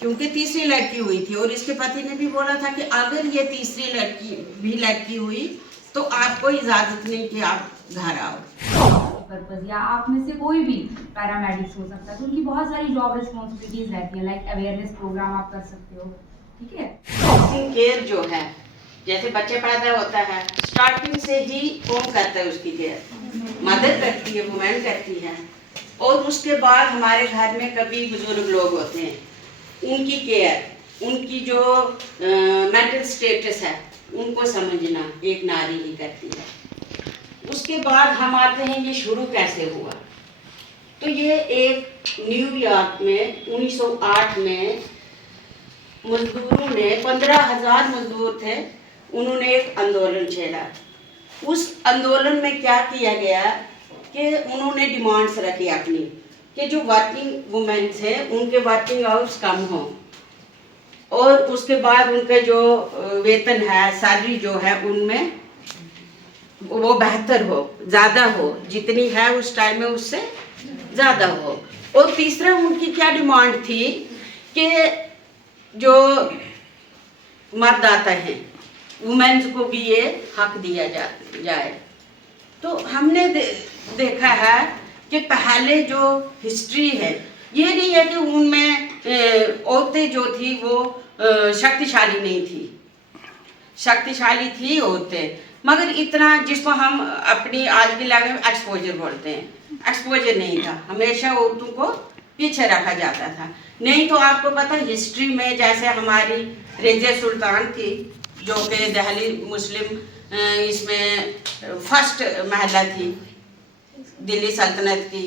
क्योंकि तीसरी लड़की हुई थी और इसके पति ने भी बोला था कि अगर ये तीसरी लड़की हुई तो आपको इजाजत नहीं कि आप घर आओ। पर्पज या आप में से कोई भी पैरामेडिक्स हो सकता है, तो उनकी बहुत सारी जॉब रिस्पॉन्सिबिलिटीज रहती है, लाइक अवेयरनेस प्रोग्राम आप कर सकते हो, ठीक है। नर्सिंग केयर जो है, जैसे बच्चे पैदा होता है स्टार्टिंग से ही कौन करता है उसकी केयर, मदर करती है, वुमेन करती है। और उसके बाद हमारे घर में कभी बुजुर्ग लोग होते हैं, उनकी केयर, उनकी जो मेंटल स्टेटस है उनको समझना एक नारी ही करती है। उसके बाद हम आते हैं ये शुरू कैसे हुआ। तो ये एक न्यूयॉर्क में 1908 में मजदूरों ने 15,000 मजदूर थे, उन्होंने एक आंदोलन छेड़ा। उस आंदोलन में क्या किया गया कि उन्होंने डिमांड्स रखी अपनी कि जो वर्किंग वुमेन थे उनके वर्किंग आवर्स कम हो और उसके बाद उनका जो वेतन है, सैलरी जो है उनमें वो बेहतर हो, ज़्यादा हो, जितनी है उस टाइम में उससे ज़्यादा हो। और तीसरा उनकी क्या डिमांड थी कि जो मर्द आता है वुमेन्स को भी ये हक दिया जाए। तो हमने देखा है कि पहले जो हिस्ट्री है ये नहीं है कि उनमें औरतें जो थी वो शक्तिशाली नहीं थी, शक्तिशाली थी औरतें, मगर इतना जिसको हम अपनी आज की लैंग्वेज में एक्सपोजर बोलते हैं, एक्सपोजर नहीं था। हमेशा औरतों को पीछे रखा जाता था। नहीं तो आपको पता हिस्ट्री में जैसे हमारी रज़िया सुल्तान थी जो कि दिल्ली मुस्लिम इसमें फर्स्ट महिला थी दिल्ली सल्तनत की।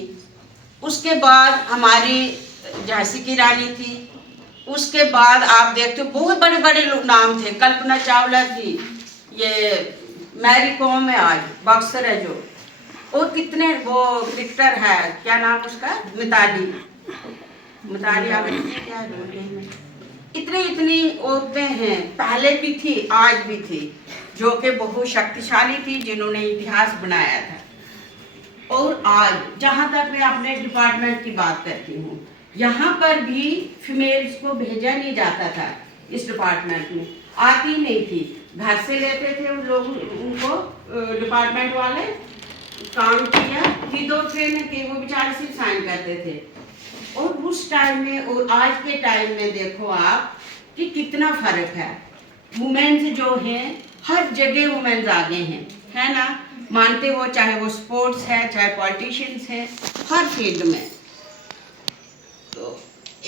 उसके बाद हमारी झांसी की रानी थी। उसके बाद आप देखते हो बहुत बड़े बड़े लोग नाम थे, कल्पना चावला थी, ये मैरी कॉम है आज बॉक्सर है जो, और कितने वो क्रिकेटर है, क्या नाम उसका, मिताली क्या है, इतनी औरतें हैं, पहले भी थी आज भी थी, जो कि बहुत शक्तिशाली थी, जिन्होंने इतिहास बनाया था। और आज जहाँ तक मैं अपने डिपार्टमेंट की बात करती हूँ, यहाँ पर भी फीमेल्स को भेजा नहीं जाता था, इस डिपार्टमेंट में आती नहीं थी, घर से लेते थे उन लोग उनको डिपार्टमेंट वाले, काम किया विदो ट्रेन के वो बेचारे सिर्फ साइन करते थे। और उस टाइम में और आज के टाइम में देखो आप कि कितना फर्क है। वुमेन्स जो हैं हर जगह वुमेन्स आगे हैं, है ना, मानते हो, चाहे वो स्पोर्ट्स है, चाहे पॉलिटिशियंस है, हर फील्ड में। तो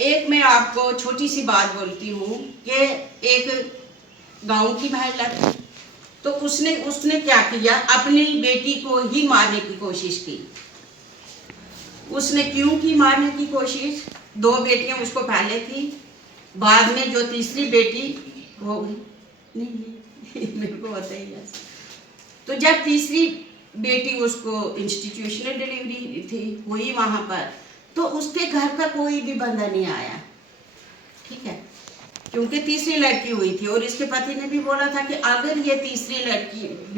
एक मैं आपको छोटी सी बात बोलती हूँ कि एक गांव की महिला थी, तो उसने क्या किया, अपनी बेटी को ही मारने की कोशिश की। उसने क्यों की मारने की कोशिश, 2 बेटियां उसको पहले थी, बाद में जो तीसरी बेटी हो गई, नहीं मेरे को पता ही है। तो जब तीसरी बेटी उसको इंस्टीट्यूशनल डिलीवरी थी हुई वहाँ पर, तो उसके घर का कोई भी बंदा नहीं आया, ठीक है, क्योंकि तीसरी लड़की हुई थी और इसके पति ने भी बोला था कि अगर ये तीसरी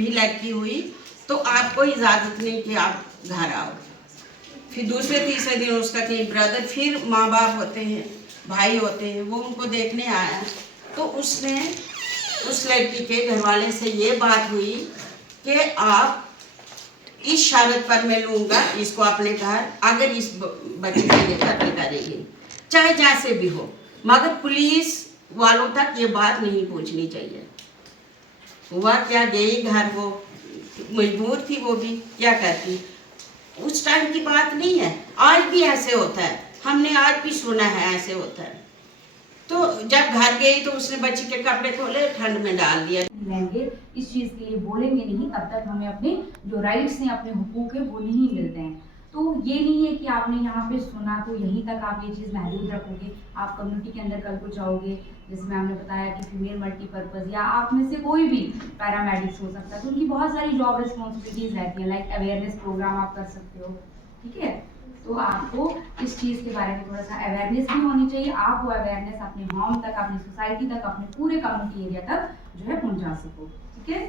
लड़की हुई तो आपको इजाज़त नहीं कि आप घर आओ। फिर दूसरे तीसरे दिन उसका तीन ब्रदर, फिर माँ बाप होते हैं, भाई होते हैं, वो उनको देखने आया। तो उसने उस लड़की के घर वाले से ये बात हुई कि आप इस शर्त पर मैं लूँगा इसको अपने घर, अगर इस बच्चे को ये कत्ल करेगी, चाहे जैसे भी हो, मगर पुलिस वालों तक ये बात नहीं पहुँचनी चाहिए। हुआ क्या, गई घर, वो मजबूर थी, वो भी क्या करती, उस टाइम की बात नहीं है, आज भी ऐसे होता है, हमने आज भी सुना है ऐसे होता है। तो जब घर गई तो उसने बच्ची के कपड़े खोले, ठंड में डाल दिया। लेंगे इस चीज़ के लिए बोलेंगे नहीं तब तक हमें अपने जो राइट्स हैं, अपने हुकूक है, वो नहीं मिलते हैं। तो ये नहीं है कि आपने यहाँ पे सुना तो यहीं तक आप ये चीज़ महदूद रखोगे। आप कम्युनिटी के अंदर कल को जाओगे, जिसमें हमने बताया कि फीमेल मल्टीपर्पज़ या आप में से कोई भी पैरामेडिक्स हो सकता है, तो उनकी बहुत सारी जॉब रिस्पॉन्सिबिलिटीज़ रहती हैं, लाइक अवेयरनेस प्रोग्राम आप कर सकते हो, ठीक है। तो आपको इस चीज़ के बारे में थोड़ा सा अवेयरनेस भी होनी चाहिए। आप वो अवेयरनेस अपने होम तक, अपनी सोसाइटी तक, अपने पूरे कम्युनिटी एरिया तक जो है पहुंचा सको, ठीक है।